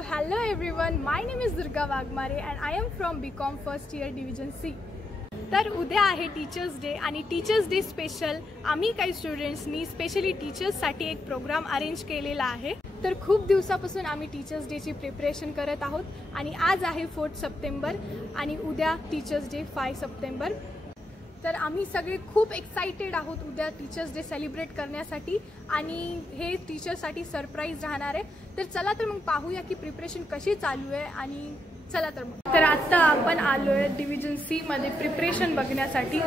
So hello everyone, my name is Durga Wagmare and I am from BCom first year division C. तर उद्या आहे teachers day आणि teachers day special आम्ही काही स्टुडंट्सनी specially टीचर्ससाठी एक programme arrange केलेला आहे। तर खूप दिवसापासून आम्ही टीचर्स डेची प्रिपरेशन करत आहोत आणि आज आहे 4 सप्टेंबर आणि उद्या टीचर्स डे 5 सप्टेंबर। तर आम्ही सगळे खूप एक्साइटेड आहोत उद्या टीचर्स डे सेलिब्रेट करण्यासाठी आणि हे टीचर्ससाठी सरप्राईज राहणार आहे। तर चला तर मग पाहूया की प्रिपरेशन कशी चालू आहे आणि चला तर मग। तर आता आपण आलोय डिव्हिजन सी मध्ये प्रिपरेशन बघण्यासाठी।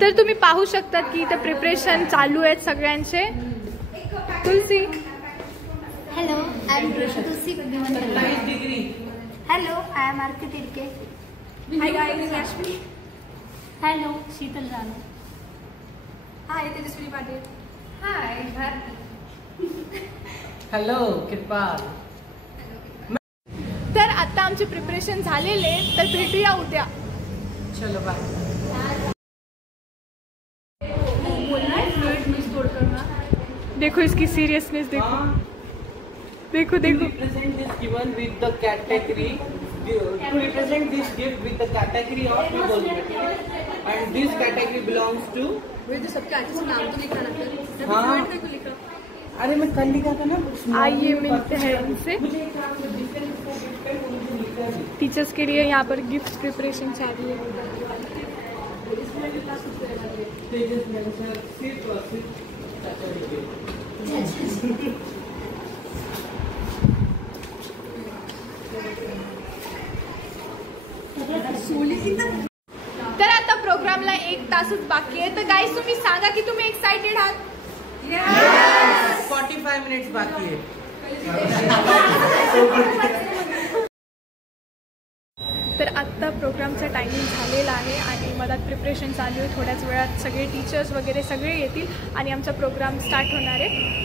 तर तुम्ही पाहू शकता की इथे प्रिपरेशन चालू आहेत सगळ्यांचे। Tulsi, hello, I am Tulsi. Hello, I am Aarti Tidke. Hi guys, Rashmi. Hello, Sheetal Rana. Hi Tejaswi Patil. Hi Bharati. Hello Kripal. तर आता आमचे प्रिपरेशन झालेले, तर भेटूया उद्या। चलो बाय। देखो इसकी सीरियसनेस, देखो देखो देखो। Represent this given with the category. To represent this gift with the category of people, and this category belongs to. मुझे सबके आर्टिस्ट नाम तो लिखा ना फिर। हाँ। को लिखा। अरे मैं कल लिखा था ना। आइए मिलते हैं इनसे। टीचर्स के लिए यहाँ पर गिफ्ट प्रिपरेशन चालू है। तर आता प्रोग्रामला 1 तासच बाकी आहे। तर गाइस तुम्ही सांगा की तुम्ही एक्साइटेड आहात? 45 मिनिट्स बाकी है। तर आता प्रोग्रामचा टायमिंग झालेला आहे आणि मधात प्रिपरेशन चालू आहे। थोड्याच वेळात सगळे टीचर्स वगैरे सगळे येतील आणि आमचा प्रोग्राम स्टार्ट होणार आहे।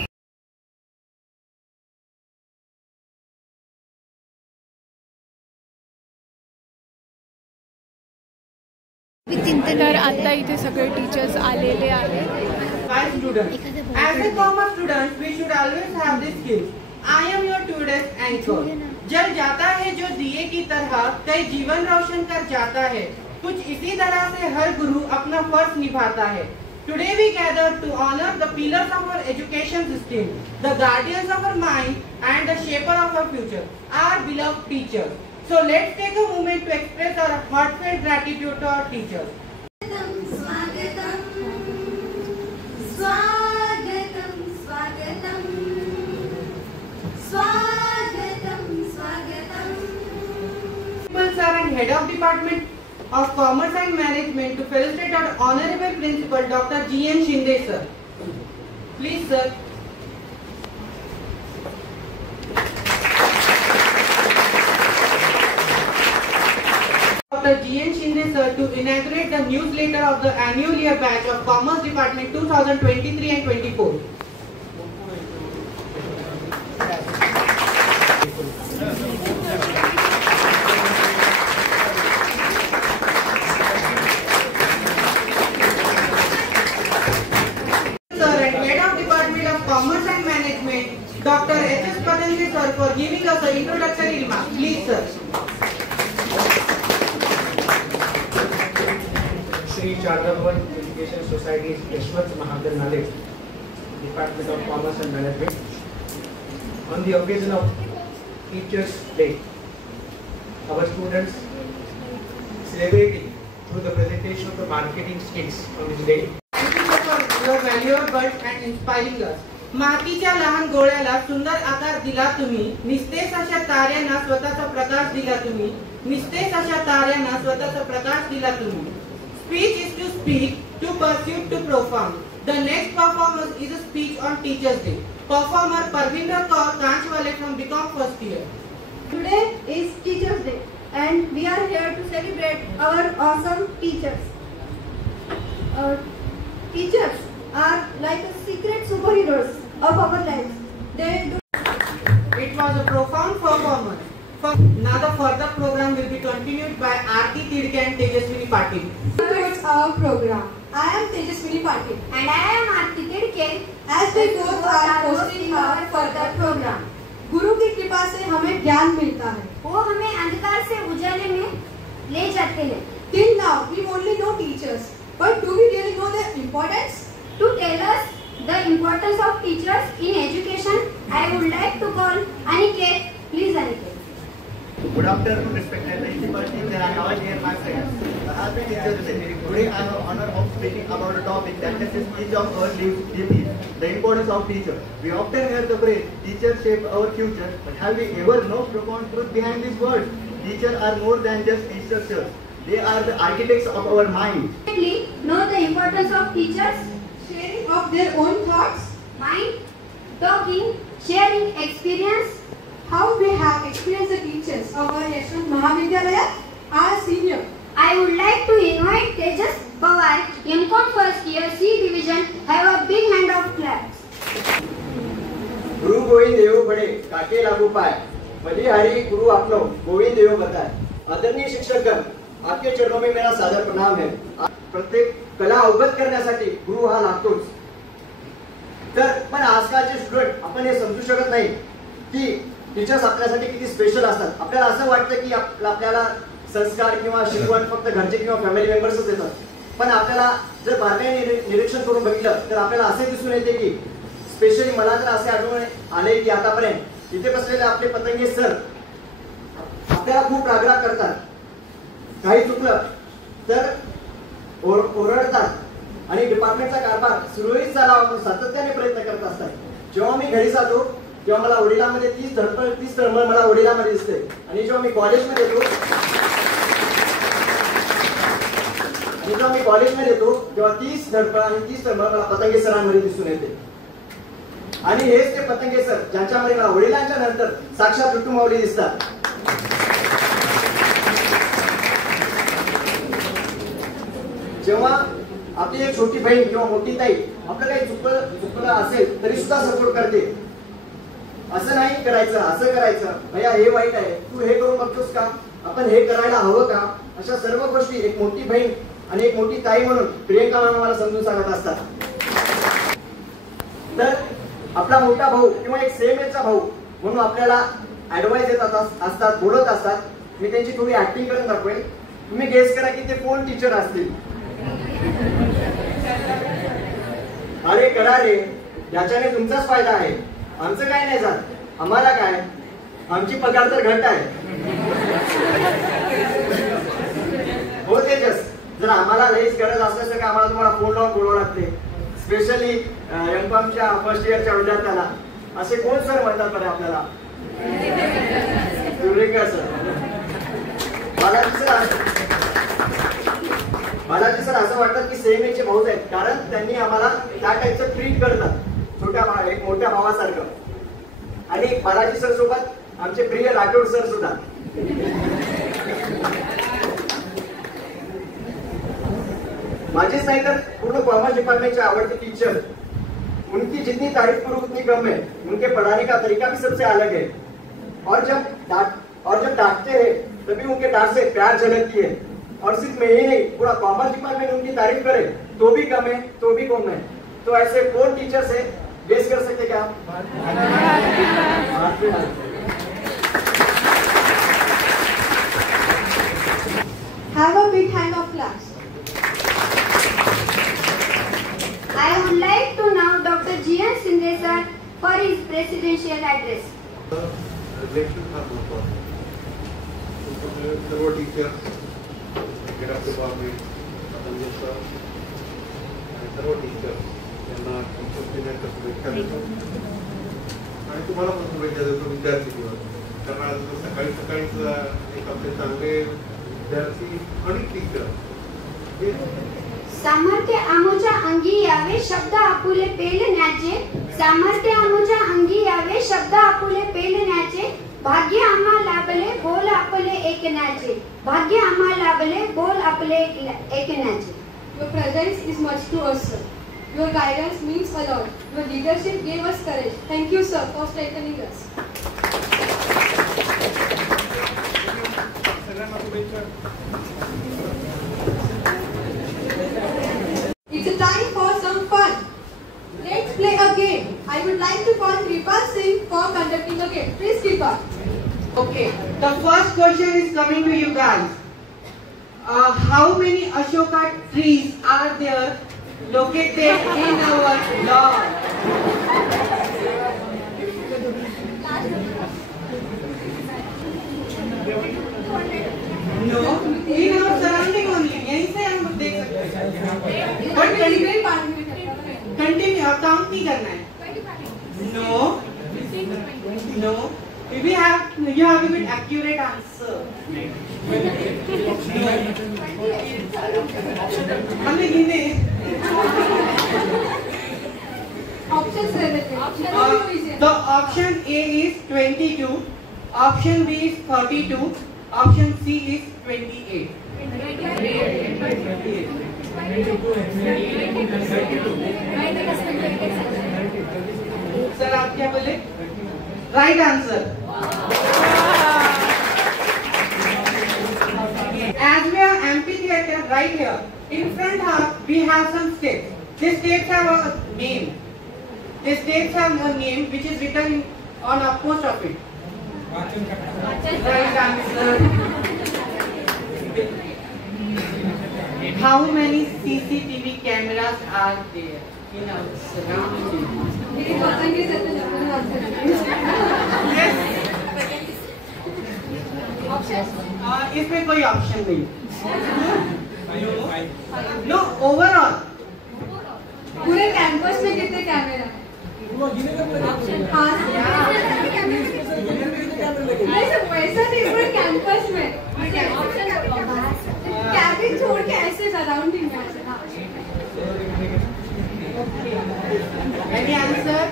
तर आता इथे सगळे टीचर्स आलेले आहेत। As a commerce student, we should always have this skill. I am your tourist anchor. जल जाता है जो दिए की तरह, कई जीवन रोशन कर जाता है। कुछ इसी तरह से हर गुरु अपना फर्ज निभाता है। Today we gather to honor the pillars of our education system, the guardians of our mind and the shaper of our future, our beloved teachers. So let's take a moment to express our heartfelt gratitude to our teachers. Sir and Head of Department of Commerce and Management to felicitate our Honorable Principal Dr. G.N. Shinde sir. Please sir. Dr. G.N. Shinde sir to inaugurate the newsletter of the annual year batch of Commerce Department 2023 and 24. Commerce and Management, Dr. H.S. Patanjali sir for giving us an introductory remark. Please sir. Sri Chandramwan Education Society's Yashwant Mahajan Knowledge, Department of Commerce and Management. On the occasion of Teachers Day, our students celebrating through the presentation of the marketing skills on this day. Thank you for your valuable words and inspiring us. मातीच्या लहान गोळ्याला सुंदर आकार दिला तुम्ही, निस्तेज अशा ताऱ्यांना स्वतःचा प्रकाश दिला तुम्ही, निस्तेज अशा ताऱ्यांना स्वतःचा प्रकाश दिला तुम्ही. Speech is to speak, to pursue, to perform. The next performance is a speech on Teachers Day. Performer Parvinder Kaur Kanchwale from BCom first year. Today is Teachers Day and we are here to celebrate our awesome teachers. Teachers are like a secret superheroes of our lives. They do. It was a profound performance. Now the further program will be continued by Aarti Tidke and Tejaswini Patil. Towards our program. I am Tejaswini Patil. And I am Aarti Tidke. As we both are hosting our ज्ञान मिलता है। वो हमें अंधकार से उजाले में ले जाते हैं। Till now we only know teachers, but do we really know their importance? To tell us the importance of teachers in education, I would like to call Aniket. Please, Aniket. Good afternoon, respected principal, teacher, and all dear my friends. As a teacher, today I have the honor of speaking about a topic that touches each of our lives deeply: the importance of teacher. We often hear the phrase, "Teachers shape our future," but have we ever known profound truth behind this word? Teachers are more than just instructors; they are the architects of our mind. Know the importance of teachers. Sharing of their own thoughts, Mind, talking, sharing experience. how we have experienced the teachers of our Yashwant Mahavidyalaya are senior. I would like to invite Tejas Pawar, MCOM first year C division, have a big hand of claps. गुरु गोविंद देव बड़े काटे लागू पाए, बलिहारी गुरु आपनो गोविंद देव बताए। आदरणीय शिक्षकगण, आपके चरणों में मेरा सादर प्रणाम है। प्रत्येक कला अवगत करण्यासाठी गुरु हा लागतोच। तर पण आजकालचे स्टुडंट आपण हे समजू शकत नाही की टीचर्स आपल्यासाठी किती स्पेशल असतात। आपल्याला असं वाटतं की आपल्याला संस्कार किंवा शिकवण फक्त घरचे किंवा फॅमिली मेंबर्सच देतात, पण आपल्याला जर बारकाईने निरीक्षण करून बघितलं तर आपल्याला असे दिसून येते की स्पेशली मला तर असे आढळून आले की आतापर्यंत इथे बसलेले आपले पतंगे सर आपल्याला खूप रागराग करतात, काही चुकलं तर ओरडतात आणि डिपार्टमेंटचा कारभार सुरळीत चालावा म्हणून सातत्याने प्रयत्न करत असतात। जेव्हा मी घरी जातो तेव्हा मला वडिलांमध्ये तीच तळमळ मला वडिलांमध्ये दिसते, आणि जेव्हा मी कॉलेजमध्ये येतो तेव्हा तीच धडपड आणि तीच तळमळ मला पतंगे सरांमध्ये दिसून येते। आणि हेच ते पतंगे सर ज्यांच्यामध्ये मला वडिलांच्या नंतर साक्षात ऋतुमावली दिसतात। जेव्हा आपली एक छोटी बहीण किंवा मोठी ताई आपलं काही चुकलं असेल तरी सुद्धा सपोर्ट करते, असं नाही करायचं, असं करायचं, भैया हे वाईट आहे, तू हे करून बघतोस का, आपण हे करायला हवं का, अशा सर्व गोष्टी एक मोठी बहीण आणि एक मोठी ताई म्हणून प्रियंका मॅम मला समजून सांगत असतात। तर आपला मोठा भाऊ किंवा एक सेम एजचा भाऊ म्हणून आपल्याला ऍडवाइस देत असतात, बोलत असतात। मी त्यांची थोडी ऍक्टिंग करून दाखवेल, तुम्ही गेस करा की ते कोण टीचर असतील। अरे करा रे, याच्याने तुमचाच फायदा आहे, आमचं काय नाही जात, आम्हाला काय, आमची पगार तर घट आहे। हो तेजस, जर आम्हाला लईच गरज असल्यास तर आम्हाला तुम्हाला फोन लावून बोलावं लागते, स्पेशली एमकॉमच्या फर्स्ट इयरच्या विद्यार्थ्याला। असे कोण सर म्हणतात बरं आपल्याला? तुरेकर सर, बालाजी सर असं वाटतं की सेम एजचे भाऊच आहेत, कारण त्यांनी आम्हाला त्या टाईपचं ट्रीट करतात, एक मोठ्या भावासारखं। आणि बालाजी सर सोबत आमचे प्रिय राठोड सर सुद्धा। माझीच नहीं तर पूर्ण कॉमर्स डिपार्टमेंट के आवड़ते टीचर, उनकी जितनी तारीफ करूं उतनी कम है। उनके पढ़ाने का तरीका भी सबसे अलग है, और जब डांटते हैं तभी उनके डांट से प्यार झलकती है। और सिर्फ मैं ही नहीं, पूरा कॉमर्स डिपार्टमेंट उनकी तारीफ करे तो भी कम है, तो भी कम है। तो ऐसे कौन टीचर्स है, गेस कर सकते क्या आप? Have a big hand of claps. I would like to now Dr. G.N. Sindhe sir for his presidential address. सर्व teacher, head of department, Patange sir आणि सर्व टीचर यांना दिनाच्या शुभेच्छा देतो आणि तुम्हाला पण शुभेच्छा देतो विद्यार्थी दिवस। कारण आज सकाळीच एक आपले चांगले विद्यार्थी आणि टीचर सामर्थ्य आमोच्या अंगी यावे शब्द आपुले पेलण्याचे, सामर्थ्य आमोच्या अंगी यावे शब्द आपुले पेलण्याचे, भाग्य आम्हा लाभले बोल आपले ऐकण्याचे, भाग्य आम्हा लाभले बोल आपले ऐकण्याचे। Your presence is much to us, sir. Your guidance means a lot. Your leadership gave us courage. Thank you, sir, for strengthening us. It's a time for some fun. Let's play a game. I would like to call Kripa Singh for conducting the game. Please, Kripa. Okay, the first question is coming to you guys. How many Ashoka trees are there located in our lawn? No, in our surrounding only. यहीं से हम देख सकते हैं. But continue, count नहीं करना है. No. No. You have a bit accurate answer. हमने गिने. The option A is 22, option B is 32, option C is 28. Sir, आप क्या बोले? Right answer. As we are amphitheater right here, in front we have some steps. These steps have a name. These steps have a name which is written on a post of it. Right answer. How many CCTV cameras are there in our surrounding? इसमें कोई option नहीं. No, overall. पूरे campus में कितने camera? वैसा नहीं, पूरे campus में कैबिन छोड़ के ऐसे सराउंडिंग में. Any answer?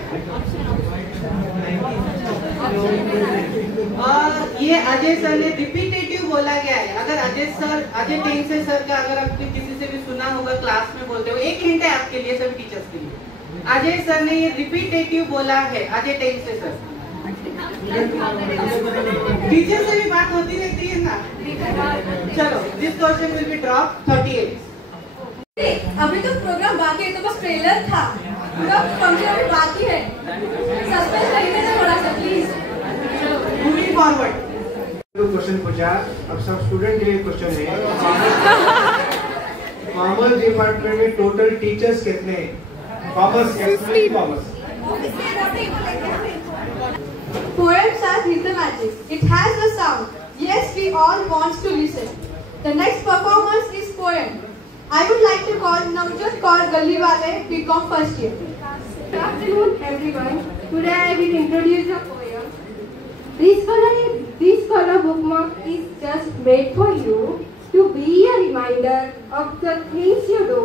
ये अजय सर ने रिपीटेटिव बोला गया है. अगर अजय टेंगसे सर का अगर आपने किसी से भी सुना होगा क्लास में बोलते हो, एक हिंट है आपके लिए, सभी टीचर्स के लिए. अजय सर ने ये रिपीटेटिव बोला है, अजय टेंगसे सर. टीचर से भी बात होती रहती है ना. चलो, दिस क्वेश्चन विल बी ड्रॉप 38. अभी तो प्रोग्राम बाकी है, तो बस ट्रेलर था, पूरा फंक्शन अभी बाकी है. सस्पेंस रखिए थोड़ा सा प्लीज. Moving forward. क्वेश्चन पूछा, अब सब स्टूडेंट के लिए क्वेश्चन है. कॉमर्स डिपार्टमेंट में टोटल टीचर्स कितने हैं? Commerce. Poems are rhythmatic. It has a sound. Yes, we all want to listen. The next performance is poem. I would like to call Navjot Kaur Galliwale, BCom first year. Good afternoon, everyone. Today I will introduce a poem. This color bookmark is just made for you to be a reminder of the things you do.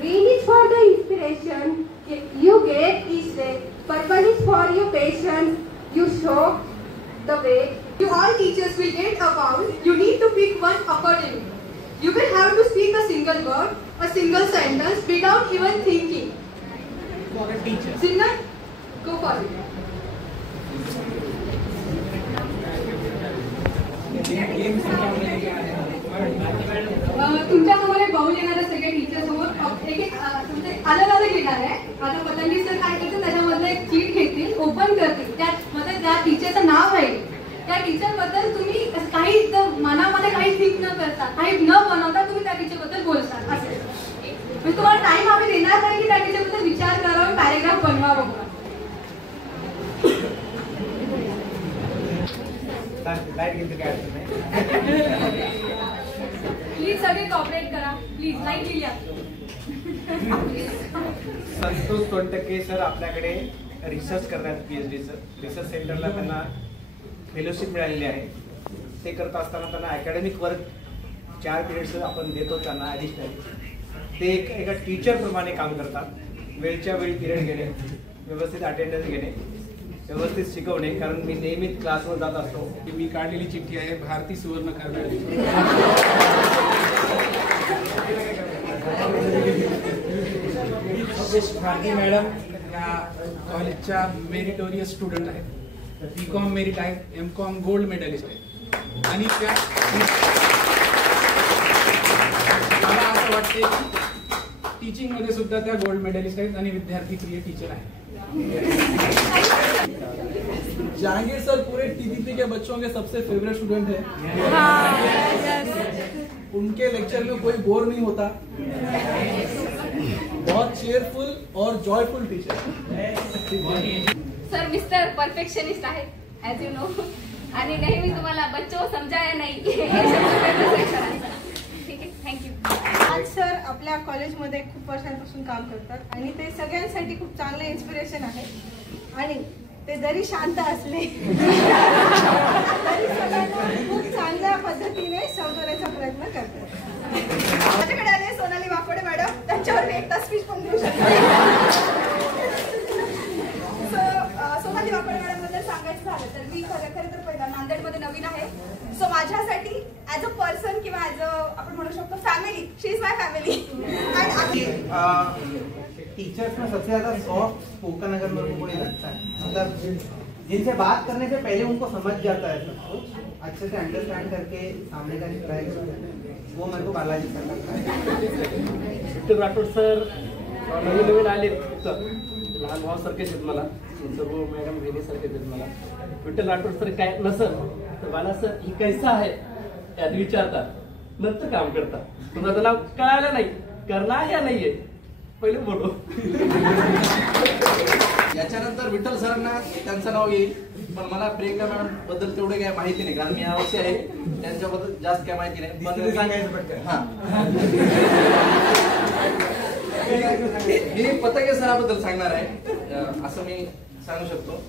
Green is for the inspiration you get each day. Purple is for your patience. You show the way. You all teachers will get a bowl. You need to pick one accordingly. You will have to speak a single word, a single sentence without even thinking. For a teacher. Singer, go for it. तुमच्या समोर एक bowl येणार आहे सगळ्या teacher समोर. एक तुमचे अलग अलग येणार आहे. आता पतंगी सर काय करतील, त्याच्यामधलं एक चीट घेतील, ओपन करतील, त्यामध्ये त्या टीचरचं नाव आहे. त्या टीचर बद्दल तुम्ही काही मनामध्ये काही थिंक न करता, काही न बनवता तुम्ही त्या टीचर बद्दल बोलता. असे मी तुम्हाला टाइम आम्ही देणार नाही की त्या टीचर बद्दल विचार करावा, पॅरेग्राफ बनवावं. प्लीज सगळे कॉपरेट करा. प्लीज लाईट लिहिल्या. संतोष सोनटक्के सर आपल्याकडे रिसर्च करतात, PhDचं. रिसर्च सेंटरला त्यांना फेलोशिप मिळालेली आहे. ते करत असताना त्यांना अकॅडमिक वर्क 4 पिरियड्स आपण देतो त्यांना ॲडिशनली. ते एका टीचरप्रमाणे काम करतात. वेळच्या वेळी पिरियड घेणे, व्यवस्थित अटेंडन्स घेणे, व्यवस्थित शिकवणे. कारण मी नेहमीच क्लासवर जात असतो. मी काढलेली चिठ्ठी आहे भारती सुवर्ण कारवाडी. भारती मॅडम या कॉलेजच्या मेरिटोरियस स्टुडंट आहेत. BCom मेरिट आहेत, MCom गोल्ड मेडलिस्ट आहेत. आणि त्या मला असं वाटते की टीचिंग मध्ये सुद्धा त्या गोल्ड मेडलिस्ट आहेत आणि विद्यार्थी प्रिय टीचर आहेत. जहांगीर सर पूरे टीपीपी के बच्चों के सबसे फेवरेट स्टूडेंट है। उनके लेक्चर में कोई बोर नहीं होता, बहुत चेयरफुल और joyful teacher. Sir mister perfectionist आहे ॲज यू नो, आणि नेहमी तुम्हाला बच्चो समजाया नाही ठीक आहे, थँक्यू। आज सर आपल्या कॉलेजमध्ये खूप वर्षांपासून काम करतात आणि ते सगळ्यांसाठी खूप चांगले इन्स्पिरेशन आहे आणि ते जरी शांत असले तरी सगळ्यांना खूप चांगल्या पद्धतीने समजवण्याचा प्रयत्न करतात। माझ्याकडे आले सोनाली वाकोडे मॅडम, त्यांच्यावर मी एक तास स्पीच पण देऊ शकते। सोनाली वाकोडे मॅडम बद्दल सांगायचं झालं तर मी खरं तर पहिला नांदेडमध्ये नवीन आहे, सो माझ्यासाठी ॲज अ पर्सन किंवा ॲज अ आपण म्हणू शकतो family, she is my family. Teachers में सबसे ज्यादा सॉफ्ट स्पोकन अगर मेरे को कोई लगता है, मतलब जिनसे बात करने से पहले उनको समझ जाता है सब कुछ, अच्छे से अंडरस्टैंड करके सामने का रिप्लाई करते हैं, वो मेरे को बालाजी सर लगता है। विठ्ठल राठोड सर नवीन आले, लहान भावासारखेच आहेत मला, सर्व मॅडम बहिणीसारखेच आहेत मला। विठ्ठल राठोड सर काय नसल तर बाला सर ही कैसा आहे यात विचारतात, नंतर काम करतात। तुला त्याला कळालं नाही करणार या नाहीये पहिले बोलू। याच्यानंतर विठ्ठल सरांना त्यांचं नाव येईल, पण मला प्रियंका मॅडम बद्दल तेवढे काय माहिती नाही, कारण मी यावर्षी आहे, त्यांच्याबद्दल जास्त काय माहिती नाही। पण मी पतंगे सराबद्दल सांगणार आहे। असं मी सांगू शकतो,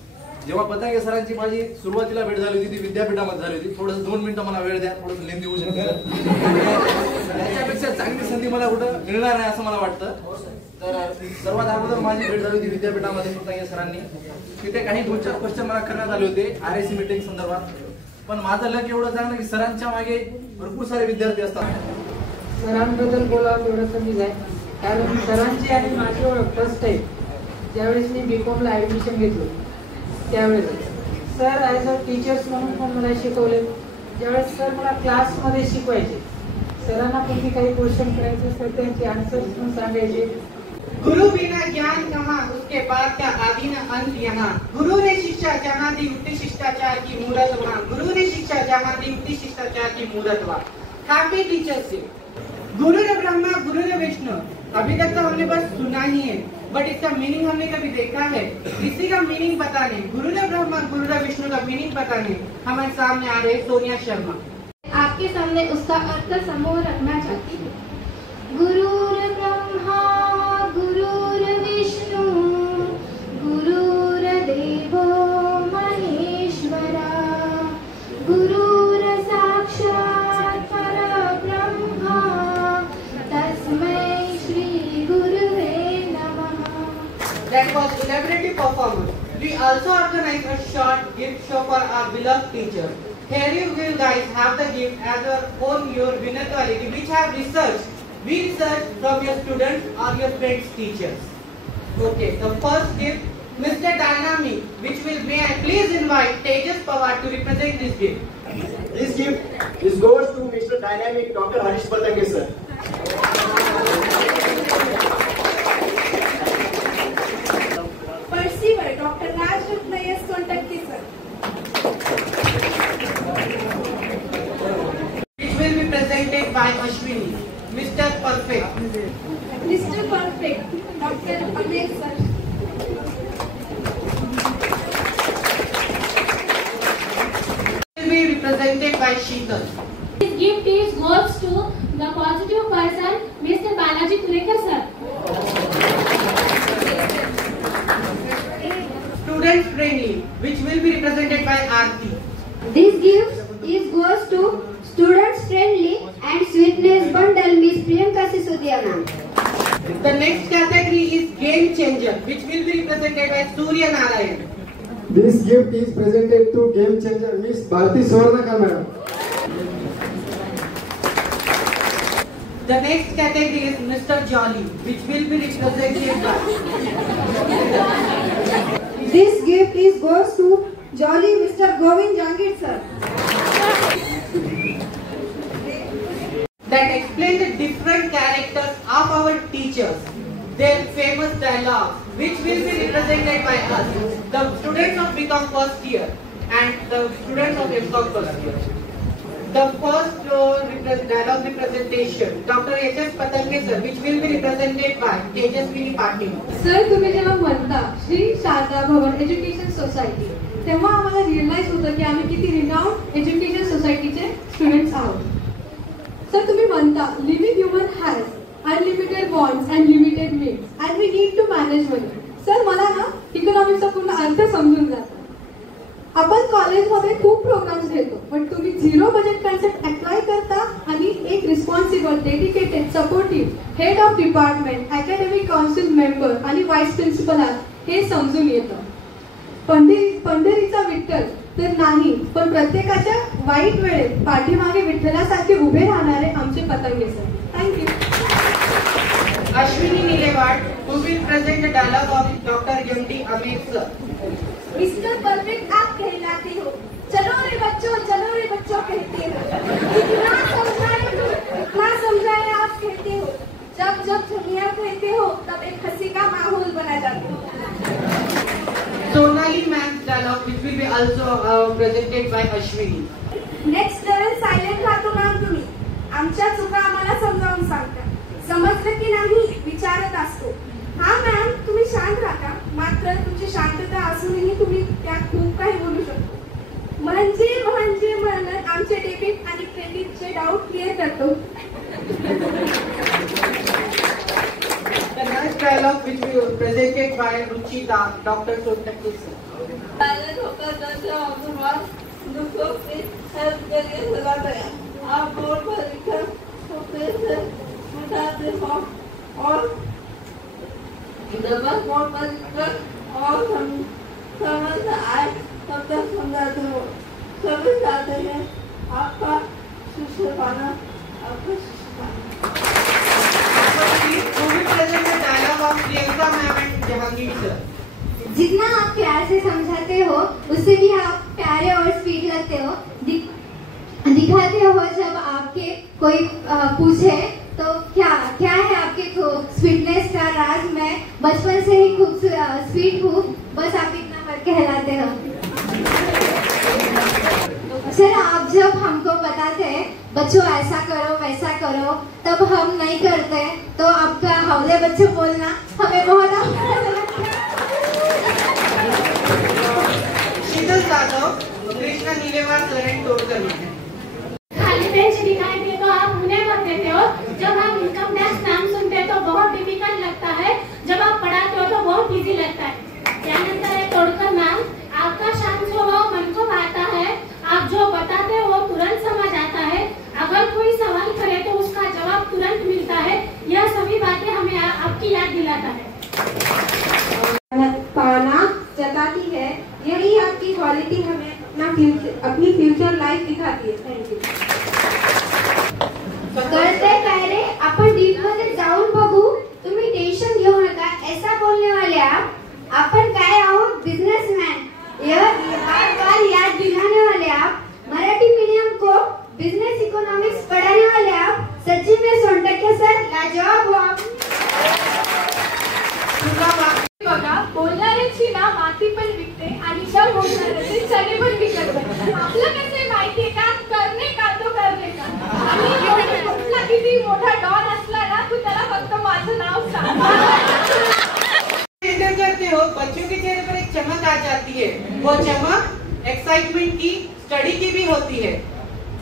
जेव्हा पतंगे सरांची माझी सुरुवातीला भेट झाली होती ती विद्यापीठामध्ये झाली होती। थोडंसं 2 मिनिटं मला वेळ द्या, थोडंसं लेंदी होऊ शकतं, त्याच्यापेक्षा चांगली संधी मला कुठं मिळणार नाही असं मला वाटतं। तर सर्वात अगोदर माझी भेट झाली होती विद्यापीठामध्ये पतंगे सरांनी, तिथे काही 2-4 क्वेश्चन मला करण्यात आले होते RAC मीटिंग संदर्भात, पण माझं लक एवढं चांगलं की सरांच्या मागे भरपूर सारे विद्यार्थी असतात। सरांबद्दल बोलावं तेवढं कमीच आहे, कारण सरांची आणि माझी ओळख फर्स्ट आहे ज्यावेळेस मी BComला ऍडमिशन घेतलं त्यावेळेस सर ॲज अ टीचर्स म्हणून पण मला शिकवले। ज्यावेळेस सर मला क्लासमध्ये शिकवायचे, सरांना कोणती काही क्वेश्चन करायचे असतात त्यांची आन्सर्स पण सांगायचे। गुरु बिना ज्ञान कहाँ, उसके बाद क्या आदि न अंत यहाँ। गुरु ने शिक्षा जहाँ दी उठती शिष्टाचार की मूरत वहाँ। गुरु ने शिक्षा जहाँ दी उठती शिष्टाचार की मूरत वहाँ। Happy teachers day. गुरु ने ब्रह्मा गुरु ने विष्णु, अभी तक तो हमने बस सुना ही है, बट इसका मीनिंग हमने कभी देखा है? इसी का मीनिंग बताने, गुरु ने ब्रह्मा गुरु ने विष्णु का मीनिंग बताने हमारे सामने आ रहे सोनिया शर्मा। आपके सामने उसका अर्थ समूह रखना चाहती हूँ। गुरुर ब्रह्मा गुरुर विष्णु गुरुर्देवो महेश्वरा गुरुर साक्षात् परब्रह्मा तस्मै श्री गुरुवे नमः। That was celebrity performance. We also organized a short gift show for our beloved teachers. Here you will guys have the gift as your own your winner quality which have researched. We researched from your students or your friends teachers. Okay, the first gift, Mr. Dynamic, which will may I please invite Tejas Pawar to represent this gift. This gift goes to Mr. Dynamic Dr. Harish Patange sir. Perceiver Dr. Rajrutna S. Sontakti sir. Which will be presented by Ashwini, Mr. Perfect. Mr. Perfect Dr. Anil sir. Will be represented by Sheetal. This gift is goes to the positive person, Mr. Balaji Tulekar sir. Student friendly, which will be represented by Aarti. This gift goes to students friendly and sweetness bundle Miss Priyanka Sisudia ma'am. The next category is game changer, which will be represented by Surya Narayan. This gift is presented to game changer Miss Bharti Sawarnakar madam. The next category is Mr. Jolly, which will be represented by. This gift goes to Jolly Mr. Govind Jangir sir. That explain the different characters of our teachers, their famous dialogues, which will be represented by us, the students of BCom first year. and the students of MCOM first year. The first dialogue representation, Dr. H.S. Patange sir, which will be represented by Tejaswini Patil. सर, तुम्ही जेव्हा म्हणता Shri Sharada Bhavan education society, तेव्हा आम्हाला realise होतं की आम्ही किती रिनाउंड एज्युकेशन सोसायटीचे स्टुडंट्स आहोत. सर, तुम्ही म्हणता living human has unlimited wants and limited means and we need to manage money. सर, मला ना इकॉनॉमिक्सचा पूर्ण अर्थ समजून जातो. आपण कॉलेजमध्ये खूप प्रोग्राम्स घेतो, पण तुम्ही झिरो बजेट कन्सेप्ट अप्लाय करता आणि एक responsible, dedicated, supportive head of department, academic council member आणि व्हाईस प्रिन्सिपल आहात हे समजून येतं. पंढरीचा विठ्ठल तर नाही, पण प्रत्येकाच्या वाईट वेळेत पाठीमागे विठ्ठलासारखे उभे राहणारे आमचे Patange sir. Thank you. Ashwini Nilewat, who will present the dialogue of Dr. M.D. Amit sir. Mister perfect आप कहलाते हो, चलो रे बच्चों कहते हो, इतना समझाए आप कहते हो, जब दुनिया कहते हो तब एक हंसी का माहौल बना जाता है. Sonali ma'am's dialogue, which will be also presented by Ashwini. Next level silent राहतो मॅम. तुम्ही आमच्या चुका आम्हाला समजावून सांगता, समजलं की नाही विचारत असतो. हा मॅम, तुम्ही शांत राहा, मात्र तुमची शांतता असूनही तुम्ही त्यात खूप काही बोलू शकतो. म्हणजे म्हणत आमचे डेबिट आणि क्रेडिटचे डाऊट क्लिअर करतो. The next dialogue which will be presented by Ruchita, Dr. Sotakul sir. Silent होकर जैसे अब्दुल दूसरों की हेल्प के लिए सलाह दें. आप बोर्ड पर लिखकर छोटे से मिटाते हो और डबल बोर्ड पर लिखकर और समझ आए तब तक समझाते हो. सभी चाहते हैं आपका शिष्य पाना, आपका शिष्य पाना. Who will present the dialogue of Priyanka ma'am and Jahangir sir. जितना आप प्यार से समझाते हो उससे भी आप प्यारे और स्वीट लगते हो. दिखाते हो जब आपके कोई पूछे तो क्या है आपके स्वीटनेस का राज. मैं बचपन से ही खूब स्वीट हूँ, बस आप इतना मत कहलाते हो. सर, आप जब हमको बताते हैं बच्चों ऐसा करो वैसा करो, तब हम नहीं करते, तो आपका हौले बच्चे बोलना हमें बहुत शीतल जाधव, कृष्णा नीलेवार सर एंड तोड़कर मैम. खाली पेज दिखाई दे तो आप उन्हें मत देते हो. जब हम इनकम टैक्स नाम सुनते हैं तो बहुत डिफिकल्ट लगता है, जब आप पढ़ाते हो तो बहुत इजी लगता है. त्यानंतर है तोड़कर मैम, आपका शांत स्वभाव मन को भाता है. आप जो बताते हो वो तुरंत समझ आता है. अगर कोई सवाल करे तो उसका जवाब तुरंत मिलता है. यह सभी बातें हमें आपकी याद दिलाता है. पाना जताती है, यही आपकी क्वालिटी हमें अपनी फ्यूचर लाइफ दिखाती है. थँक्यू. कळतंय काय रे, आपण डीप मध्ये जाऊन बघू. तुम्ही टेन्शन घेऊ नका. ऐसा बोलने वाले आपण काय आहोत, बिझनेसमॅन. बार याद दिलाने वाले आप, मराठी मीडियम को बिजनेस इकोनॉमिक्स पढ़ाने वाले आप. सच्ची में सोनटक्के सर लाजवाब हो आप. बघा, बोलणाऱ्याची ना माती पण विकते आणि ज्या बोलणाऱ्याचे चणे पण विकत. आपलं कसं माहितीये का, करणे का तो करणे का. आणि कुठला किती मोठा डॉन असला ना, तू त्याला फक्त माझं नाव सांग. करते हो, बच्चों के चेहरे पर एक चमक आ जाती है. वो चमक एक्साइटमेंट की, स्टडी की भी होती है.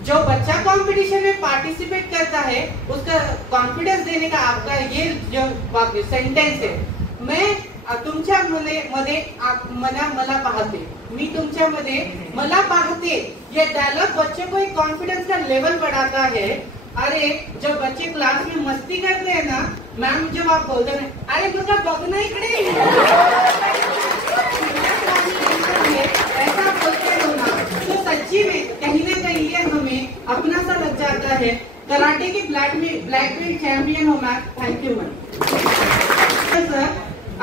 जो बच्चा कंपटीशन में पार्टिसिपेट करता है उसका कॉन्फिडेंस देने का आपका ये जो सेंटेंस है, मैं तुमच्या मध्ये मला पाहते, मी तुमच्या मध्ये मला पाहते. ये डायलॉग बच्चे को एक कॉन्फिडेंस का लेवल बढ़ाता है. अरे जब बच्चे क्लास में मस्ती करते हैं ना मैम, जब आप बोलते हैं अरे बेटा बगना इकडे, ऐसा बोलते हो ना, तो सच्ची में कहीं ना कहीं ये हमें अपना सा लग जाता है. कराटे के ब्लैक बेल्ट चैंपियन हो ma'am. Thank you ma'am. Sir,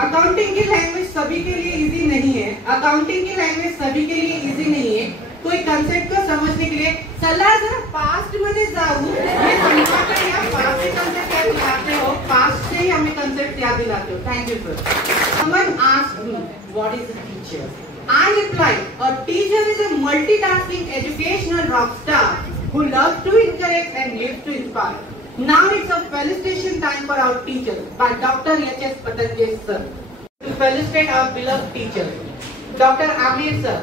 accounting की लैंग्वेज सभी के लिए इजी नहीं है. अकाउंटिंग की लैंग्वेज सभी के लिए इजी नहीं है. कोई कंसेप्ट को समझने के लिए सलाह जरा पास्ट मध्ये जाऊ. मैं समझाते हैं पास्ट से कंसेप्ट याद दिलाते हो, पास्ट से ही हमें कंसेप्ट याद दिलाते हो. Thank you sir. Someone asked me what is a teacher. I replied, a teacher is a who loves to encourage and lives to inspire. Now it's a felicitation time for our teachers by Dr. H.S. Patanjali sir. To felicitate our beloved teachers, Dr. Amir sir.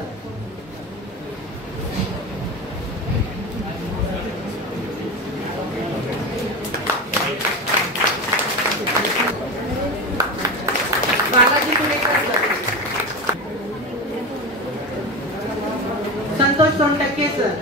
Balaji Kulekar sir. Santosh Sontakke sir.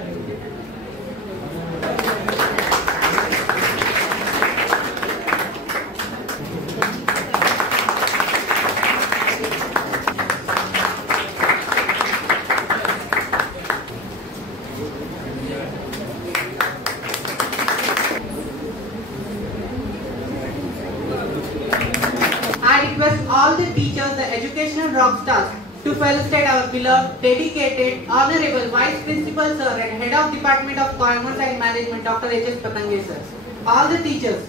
I request all the teachers, the educational rock stars, to felicitate our beloved, dedicated, honorable Vice Principal Sir and Head of Department of Commerce and Management, Dr. H.S. Patanjali sir. All the teachers.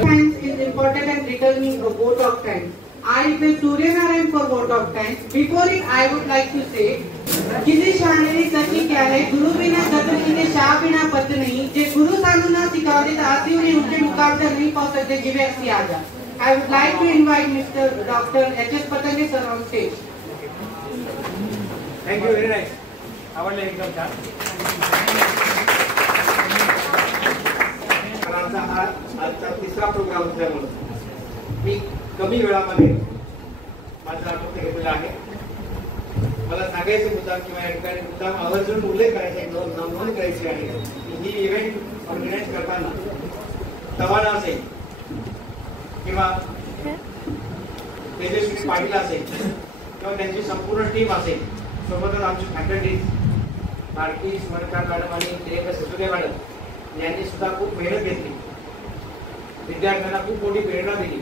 Thanks is important and returning a vote of thanks. I request Surya Narayan for vote of thanks. Before it, I would like to say, किसी शाने ने सच्ची क्या है, गुरु बिना गत नहीं, शाह बिना पद नहीं, जे गुरु सानू ना सिखाते तो आती उन्हें उनके मुकाबले नहीं पहुंच सकते जिवे ऐसी आ जा. I would like to invite Mr. Dr. H.S. Patanjali sir on stage. Thank you, very nice. आवडलं एकदम छान. हा आजचा तिसरा प्रोग्राम असल्यामुळे मी कमी वेळामध्ये माझा अनुभव घेतलेला आहे. मला सांगायचं मुद्दाम किंवा या ठिकाणी मुद्दाम आवर्जून उल्लेख करायचा नोंद करायची आहे की ही इव्हेंट ऑर्गनाईज करताना तवाना असेल किंवा तेजस्वी पाटील असेल किंवा त्यांची संपूर्ण टीम असेल, सोबतच आमची फॅकल्टीज भारती स्मरणकार मॅडम आणि प्रियंका सिसोदिया मॅडम यांनी सुद्धा खूप मेहनत घेतली. विद्यार्थ्यांना खूप मोठी प्रेरणा दिली.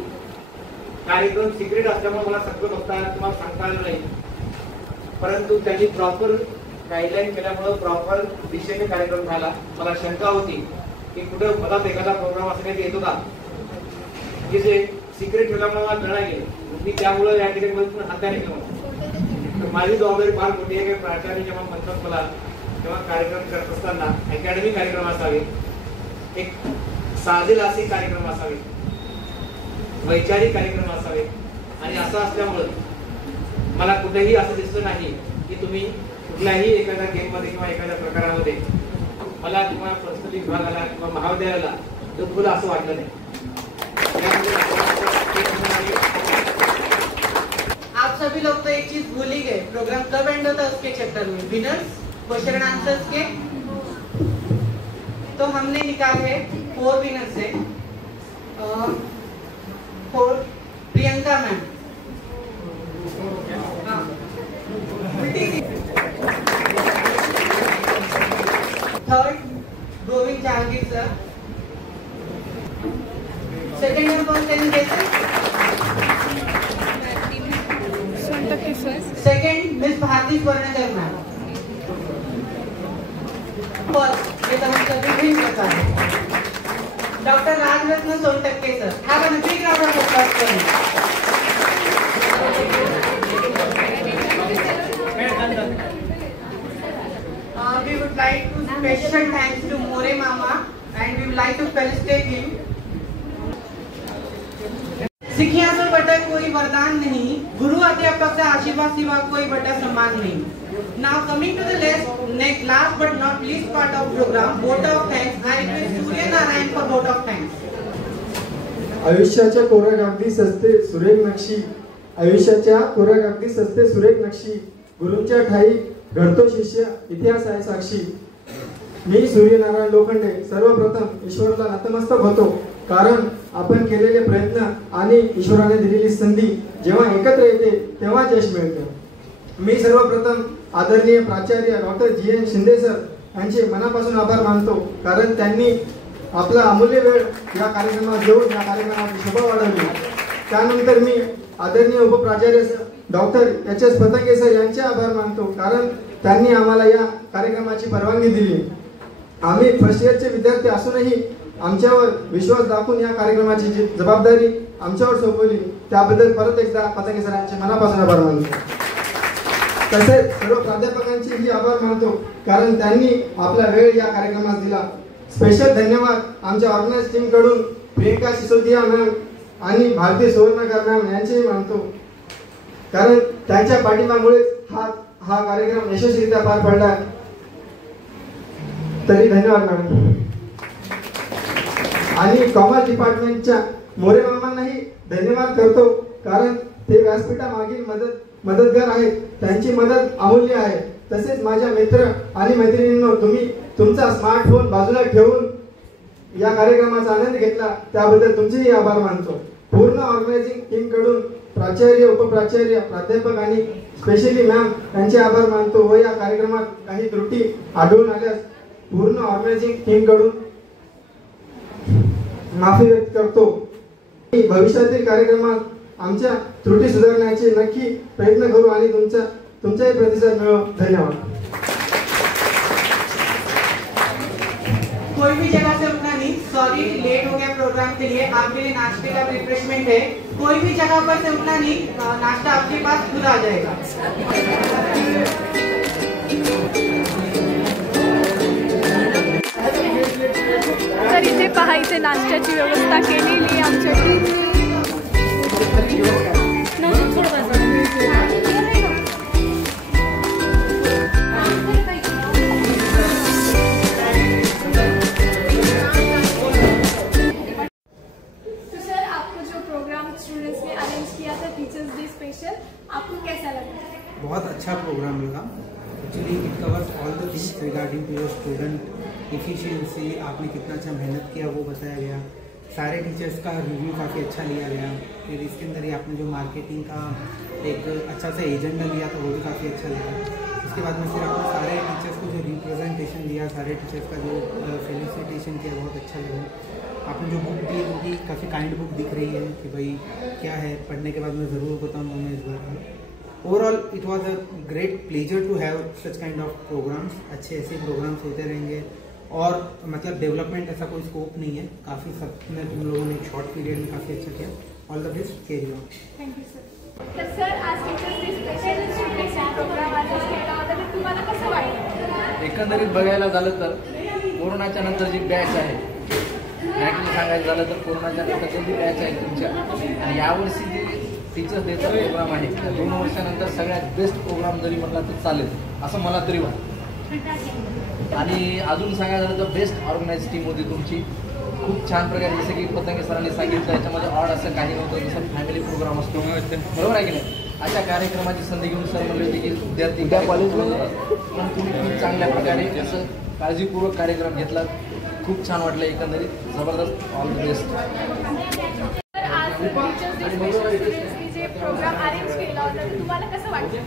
कार्यक्रम सिक्रेट असल्यामुळे मला सगळं बघता तुम्हाला सांगता आलं नाही, परंतु त्यांनी प्रॉपर गाईडलाईन केल्यामुळे प्रॉपर दिशेने कार्यक्रम झाला. मला शंका होती की कुठं मधात एखादा प्रोग्राम असण्यात येतो का, की जे सिक्रेट ठेवल्यामुळे मला कळलं गेलं. मी त्यामुळे या ठिकाणी हाताने केलं. माझी जबाबदारी फार मोठी आहे की प्राचार्य जेव्हा म्हणतात मला तेव्हा कार्यक्रम करत असताना अकॅडमी कार्यक्रम असावे, एक साजेल असे कार्यक्रम असावे, वैचारिक कार्यक्रम असावे. आणि असं असल्यामुळं मला कुठेही असं दिसलं नाही की तुम्ही कुठल्याही एखाद्या गेम मध्ये किंवा एखाद्या प्रकारामध्ये मला किंवा प्रस्तुती विभागाला किंवा महाविद्यालयाला दुखलं असं वाटलं नाही. आप सभी लोग तो एक चीज भूल ही गए, प्रोग्राम कब एंड होता है उसके चक्कर में. विनर्स क्वेश्चन एंड आंसर्स के तो हमने निकाले 4 विनर्स है. 4 Priyanka ma'am, third Govind Jahangir sir, second number second miss Bharati Swarnkar ma'am. First ये तमाम सभी भी करता है doctor Rajratna Sontakke sir. Have a big round of applause for him. We would like to special thanks to More Mama and we would like to felicitate him. सिखिया से बड़ा कोई वरदान नहीं, गुरु अध्यापक से आशीर्वाद सिवा कोई बड़ा सम्मान नहीं. Now coming to the last but not least part of program, vote of thanks. I request Surya Narayan for vote of thanks. आयुष्याच्या कोऱ्या कागदी सस्ते सुरेख नक्षी, आयुष्याच्या कोऱ्या कागदी सस्ते सुरेख नक्षी, गुरूंच्या ठाई घडतो शिष्य इतिहास आहे साक्षी. मी सूर्यनारायण लोखंडे सर्वप्रथम ईश्वराला नतमस्तक होतो, कारण आपण केलेले प्रयत्न आणि ईश्वराने दिलेली संधी जेव्हा एकत्र येते तेव्हा यश मिळते. मी सर्वप्रथम आदरणीय प्राचार्य डॉक्टर जी.एन. शिंदे सर यांचे मनापासून आभार मानतो, कारण त्यांनी आपला अमूल्य वेळ या कार्यक्रमात देऊन या कार्यक्रमाची शोभा वाढवली. त्यानंतर मी आदरणीय उपप्राचार्य डॉक्टर HS पतंगे सर यांचे आभार मानतो, कारण त्यांनी आम्हाला या कार्यक्रमाची परवानगी दिली. आम्ही फर्स्ट इयरचे विद्यार्थी असूनही आमच्यावर विश्वास दाखवून या कार्यक्रमाची जबाबदारी आमच्यावर सोपवली, त्याबद्दल परत एकदा पतंगे सरांचे मनापासून आभार मानतो. तसेच सर्व प्राध्यापकांचेही आभार मानतो, कारण त्यांनी आपला वेळ या कार्यक्रमास दिला. स्पेशल धन्यवाद आमच्या ऑर्गनाइज टीम कडून प्रियंका सिसोदिया मॅम आणि भारती सुवर्णकर मॅम यांचेही मानतो, कारण त्यांच्या पाठिंब्यामुळेच हा कार्यक्रम यशस्वीरित्या पार पडला. तरी धन्यवाद मॅडम. आणि कॉमर्स डिपार्टमेंटच्या मोरे मामांनाही धन्यवाद करतो, कारण ते व्यासपीठामागील मदतगार आहेत. त्यांची मदत अमूल्य आहे. तसेच माझ्या मित्र आणि मैत्रिणींनो, तुम्ही तुमचा स्मार्टफोन बाजूला ठेवून या कार्यक्रमाचा आनंद घेतला, त्याबद्दल तुमचेही आभार मानतो. पूर्ण ऑर्गनायझिंग टीम कडून प्राचार्य, उपप्राचार्य, प्राध्यापक आणि स्पेशली मॅम यांचे आभार मानतो. व या कार्यक्रमात काही त्रुटी आढळून आल्यास पूर्ण ऑर्गनायझिंग टीम कडून माफी व्यक्त करतो. भविष्यातील कार्यक्रमात आमच्या त्रुटी सुधारण्याचे नक्की प्रयत्न करू आणि तुमचाही प्रतिसाद मिळो. धन्यवाद. कोई भी जगह से उठना नहीं, सॉरी लेट हो गया प्रोग्राम के लिए. आपके लिए नाश्ते का रिफ्रेशमेंट है. कोई भी जगह पर से उठना नहीं, नाश्ता आपके पास खुद आ जाएगा. तर इथे पहा, इथे नाश्त्याची व्यवस्था केलेली आमच्या टीमने. बहुत अच्छा प्रोग्राम लगा. Actually it covers all the things regarding to your student efficiency. आपने कितना अच्छा मेहनत किया वो बताया गया. सारे टीचर्स का रिव्यू काफ़ी अच्छा लिया गया. फिर इसके अंदर ही आपने जो मार्केटिंग का एक अच्छा सा एजेंडा लिया था वो भी काफ़ी अच्छा लगा. उसके बाद में फिर आपने सारे टीचर्स को जो रिप्रेजेंटेशन दिया, सारे टीचर्स का जो फेलिसिटेशन किया, बहुत अच्छा लगा. आपने जो बुक दी वो भी काफ़ी काइंड बुक दिख रही है कि भाई क्या है, पढ़ने के बाद मैं ज़रूर बताऊँगा मैं इस बार. Overall it was a great pleasure to have such kind of programs. अच्छे ऐसे प्रोग्राम्स होते रहेंगे और मतलब डेवलपमेंट ऐसा कोई स्कोप नहीं है. काफ़ी सबने तुम लोगों ने एक शॉर्ट पीरियड में काफ़ी अच्छा किया. All the best. Carry on. Thank you sir. तर सर, आज teachers day special students programme आयोजित केला होता, तर तुम्हाला कसं वाटलं? एकंदरीत बघायला झालं तर कोरोनाच्या नंतर जी बॅच आहे, ॲक्च्युली सांगायचं झालं तर कोरोनाच्या नंतर जी बॅच आहे तुमच्या, आणि यावर्षी जी टीचर्स डेचा प्रोग्राम आहे, त्या 2 वर्षानंतर सगळ्यात बेस्ट प्रोग्राम जरी म्हटला तर चालेल असं मला तरी वाटतं. आणि अजून सांगायचं झालं तर बेस्ट ऑर्गनाइज टीम होती तुमची. खूप छान प्रकारे, जसं की पतंगे सरांनी सांगितलं, याच्यामध्ये ऑड असं काही नव्हतं. जसं फॅमिली प्रोग्राम असतो, बरोबर आहे की नाही. अशा कार्यक्रमाची संधी घेऊन सर म्हणले होते की विद्यार्थी कॉलेजमध्ये, पण तुम्ही खूप चांगल्या प्रकारे असं काळजीपूर्वक कार्यक्रम घेतला. खूप छान वाटलं एकंदरीत. जबरदस्त. All the best. जे प्रोग्राम अरेंज केला होता, तर तुम्हाला कसं वाटलं?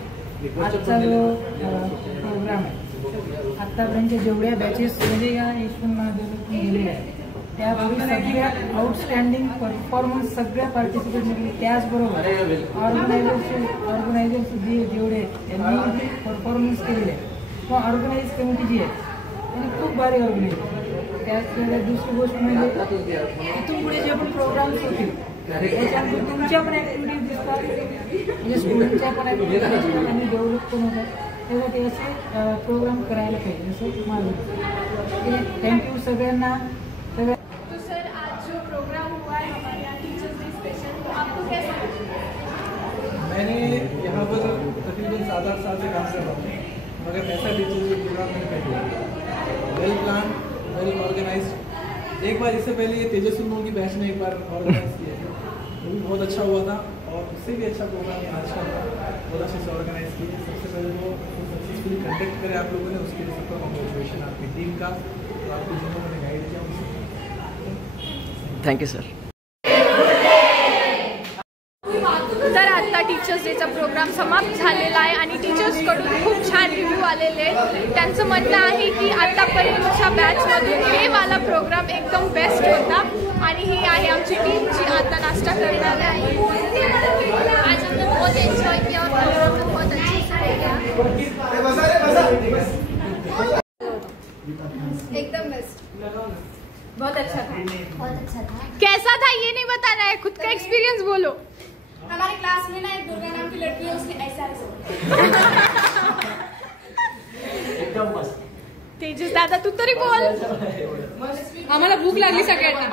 आजचा जो प्रोग्राम आहे, आतापर्यंत जेवढ्या बॅचेस म्हणजे या यशवंत महाविद्यालयातून गेलेल्या आहेत, त्यापूर्वी सगळ्यात आउटस्टँडिंग परफॉर्मन्स सगळ्या पार्टिसिपेंटने केली. त्याचबरोबर ऑर्गनायझर्स जेवढे त्यांनी परफॉर्मन्स केलेले आहे, किंवा ऑर्गनाईज कमिटी जी आहे त्यांनी खूप भारी ऑर्गनाईज. त्याचबरोबर दुसरी गोष्ट म्हणजे इथून पुढे जे पण प्रोग्राम्स होतील त्याच्यामध्ये तुमच्या पण ॲक्टिव्हिटीज दिसतात, म्हणजे स्टुडंटच्या पण ॲक्टिव्हिटीज दिसतात आणि डेव्हलप पण होतात. त्यासाठी असे प्रोग्राम करायला पाहिजे असं माझं. थँक्यू सगळ्यांना. तो सर, आज जो प्रोग्राम हुआ है हमारे यहाँ टीचर्स डे स्पेशल, तो आपको कैसा लगा? मैंने यहाँ पर तकरीबन 7-8 साल से काम कर रहा हूँ, मगर ऐसा टीचर्स डे प्रोग्राम मैंने नहीं किया. वेल प्लान, वेल ऑर्गेनाइज्ड. एक बार इससे पहले ये तेजस्वी लोगों की बैच ने एक बार ऑर्गेनाइज किया था, वो भी बहुत अच्छा हुआ था. और उससे भी अच्छा प्रोग्राम आज का बहुत अच्छे से ऑर्गेनाइज किया. सबसे पहले वो सक्सेसफुली कंडक्ट करे आप लोगों ने, उसके लिए सबका कॉन्ग्रेचुलेशन आपकी टीम का, तो आपको जिन लोगों ने गाइड किया उनसे. Thank you sir. तर आता टीचर्स डेचा प्रोग्राम समाप्त झालेला आहे आणि टीचर्सकडून खूप छान रिव्ह्यू आलेले आहेत. त्यांचं म्हणणं आहे की आतापर्यंतच्या बॅचमधून हे वाला प्रोग्राम एकदम बेस्ट होता. आणि ही आहे आमची टीम जी आता नाश्ता करणार आहे. आज बहुत एंजॉय किया और प्रोग्राम बहुत अच्छे से हो गया। एकदम बेस्ट, बहुत अच्छा था। कैसा था ये नहीं बताना है, खुद का एक्सपीरियंस बोलो। हमारे क्लास में ना एक दुर्गा नाम की लड़की है, उसने ऐसा एकदम मस्त। तेजस दादा तू तरी बोल। आम्हाला भूक लागली सगळ्यांना।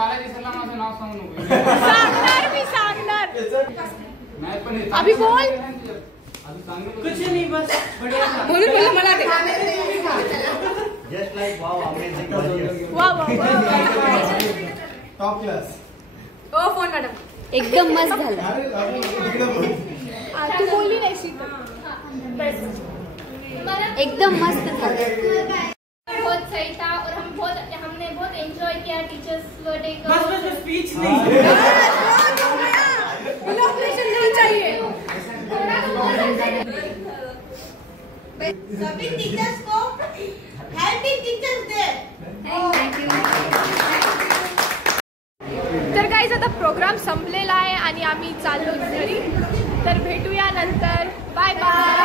सांगणार अभी बोल। कुछ नहीं, बस बढ़िया था। म्हणून बोल मला ते Just like wow, amazing. वाह वाह Top class. ओ फोन मॅडम एकदम मस्त झालं। तू बोलली नाही शीतल। एकदम मस्त झालं। बहुत सही था और हमने बहुत एंजॉय किया टीचर्स बर्थडे का। बस स्पीच नहीं। ऑपरेशन नहीं चाहिए। सभी टीचर्स को हैप्पी टीचर्स डे। तर गाईज आता प्रोग्राम संपलेला आहे आणि आम्ही चाललो घरी, तर भेटूया नंतर। Bye bye.